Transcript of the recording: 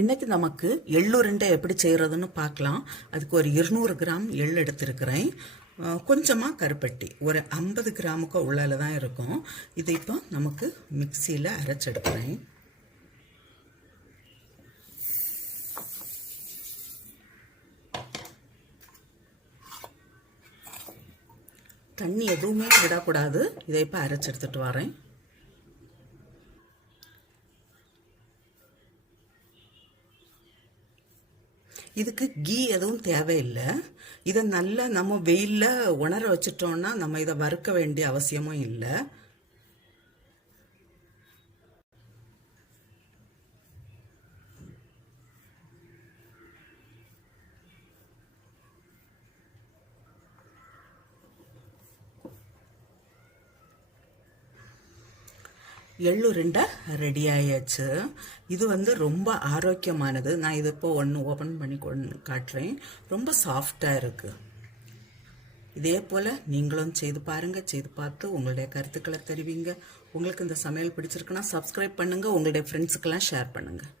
இன்னைக்கு நமக்கு எள்ளுருண்டை எப்படி செய்கிறதுன்னு பார்க்கலாம். அதுக்கு ஒரு 200 கிராம் எள் எடுத்திருக்கிறேன். கொஞ்சமாக கருப்பட்டி ஒரு 50 கிராமுக்கு உள்ளால தான் இருக்கும். இது இப்போ நமக்கு மிக்சியில் அரைச்செடுக்கிறேன். தண்ணி எதுவுமே விடக்கூடாது. இதை இப்போ அரைச்செடுத்துட்டு வரேன். இதுக்கு கீ எதுவும் தேவையில்லை. இதை நல்லா நம்ம வெயிலில் உணர வச்சிட்டோம்னா நம்ம இதை வறுக்க வேண்டிய அவசியமும் இல்லை. எள்ளுருண்டை ரெடி ஆயாச்சு. இது ரொம்ப ஆரோக்கியமானது. நான் இது இப்போ ஒன்று ஓப்பன் பண்ணி காட்டுறேன். ரொம்ப சாஃப்டாக இருக்குது. இதே போல் நீங்களும் செய்து பாருங்கள். செய்து பார்த்து உங்களுடைய கருத்துக்களை தெரிவிங்க. உங்களுக்கு இந்த சமையல் பிடிச்சிருக்குன்னா சப்ஸ்கிரைப் பண்ணுங்கள். உங்களுடைய ஃப்ரெண்ட்ஸுக்கெல்லாம் ஷேர் பண்ணுங்கள்.